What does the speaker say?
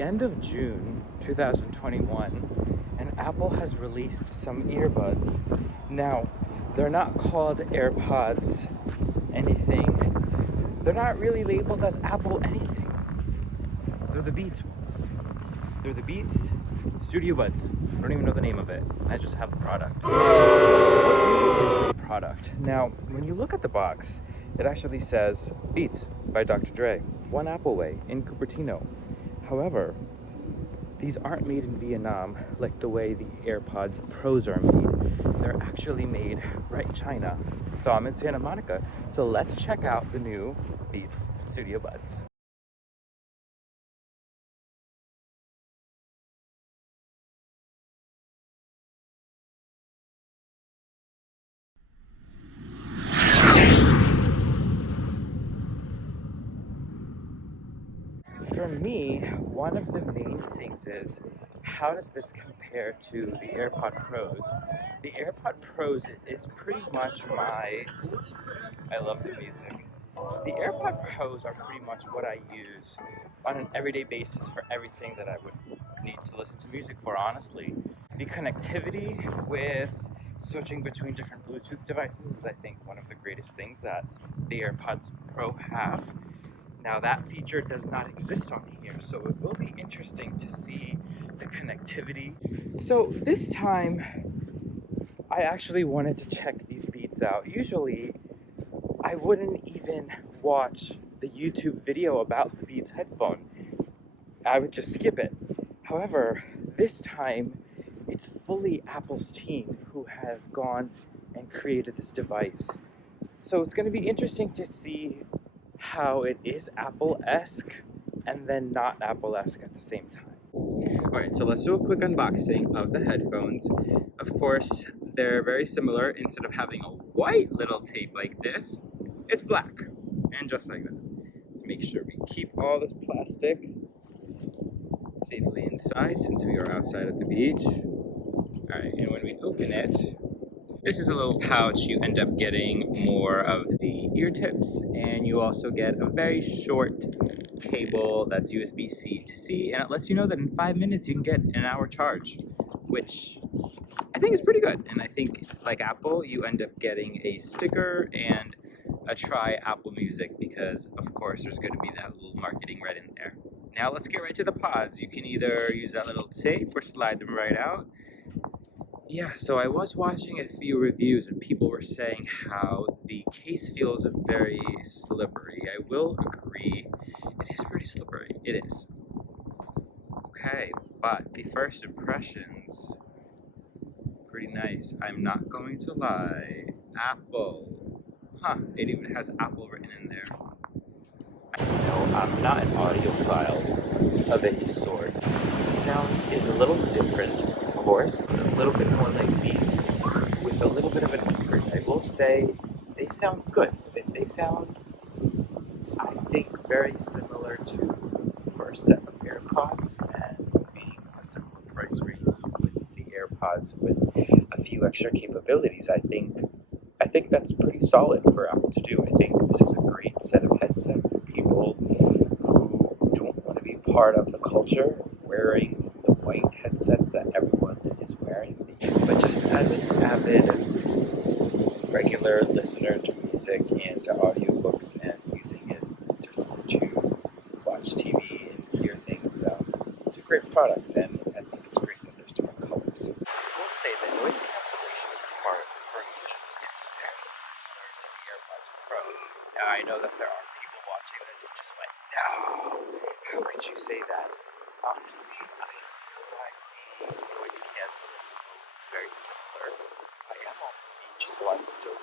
the end of June 2021, and Apple has released some earbuds. Now, they're not called AirPods anything. They're not really labeled as Apple anything. They're the Beats ones. They're the Beats Studio Buds. I don't even know the name of it. I just have the product. So what is this product? Now, when you look at the box, it actually says Beats by Dr. Dre, One Apple Way in Cupertino. However, these aren't made in Vietnam like the way the AirPods Pros are made. They're actually made right in China. So I'm in Santa Monica. So let's check out the new Beats Studio Buds. For me, one of the main things is how does this compare to the AirPod Pros? The AirPod Pros is pretty much I love the music. The AirPod Pros are pretty much what I use on an everyday basis for everything that I would need to listen to music for, honestly. The connectivity with switching between different Bluetooth devices is, I think, one of the greatest things that the AirPods Pro have. Now that feature does not exist on here, so it will be interesting to see the connectivity. So this time, I actually wanted to check these Beats out. Usually, I wouldn't even watch the YouTube video about the Beats headphone. I would just skip it. However, this time, it's fully Apple's team who has gone and created this device. So it's going to be interesting to see how it is Apple-esque and then not Apple-esque at the same time. Alright, so let's do a quick unboxing of the headphones. Of course, they're very similar. Instead of having a white little tape like this, it's black. And just like that. Let's make sure we keep all this plastic safely inside since we are outside at the beach. Alright, and when we open it, this is a little pouch. You end up getting more of the ear tips, and you also get a very short cable that's USB-C to C, and it lets you know that in 5 minutes you can get an hour charge, which I think is pretty good. And I think, like Apple, you end up getting a sticker and a try Apple Music because, of course, there's going to be that little marketing right in there. Now let's get right to the pods. You can either use that little tape or slide them right out. Yeah, so I was watching a few reviews and people were saying how the case feels very slippery. I will agree, it is pretty slippery. It is. Okay, but the first impressions, pretty nice. I'm not going to lie. Apple. Huh, it even has Apple written in there. I'm not an audiophile of any sort. The sound is a little different, of course, a little bit more like Beats, with a little bit of an upgrade. I will say they sound good. They sound, I think, very similar to the first set of AirPods, and being a similar price range with the AirPods with a few extra capabilities. I think that's pretty solid for Apple to do. I think this is a great set of headsets for people who don't want to be part of the culture wearing the white headsets that everyone is wearing, but just as an avid regular listener to music and to audiobooks and using it just to watch TV and hear things, it's a great product, and I think it's great that there's different colors. I will say the noise cancellation part for me is very similar to the AirPods Pro. Now I know that there are people watching that just went, no, how could you say that? Honestly, I feel like the noise canceling is very similar. I am on the beach, so I'm still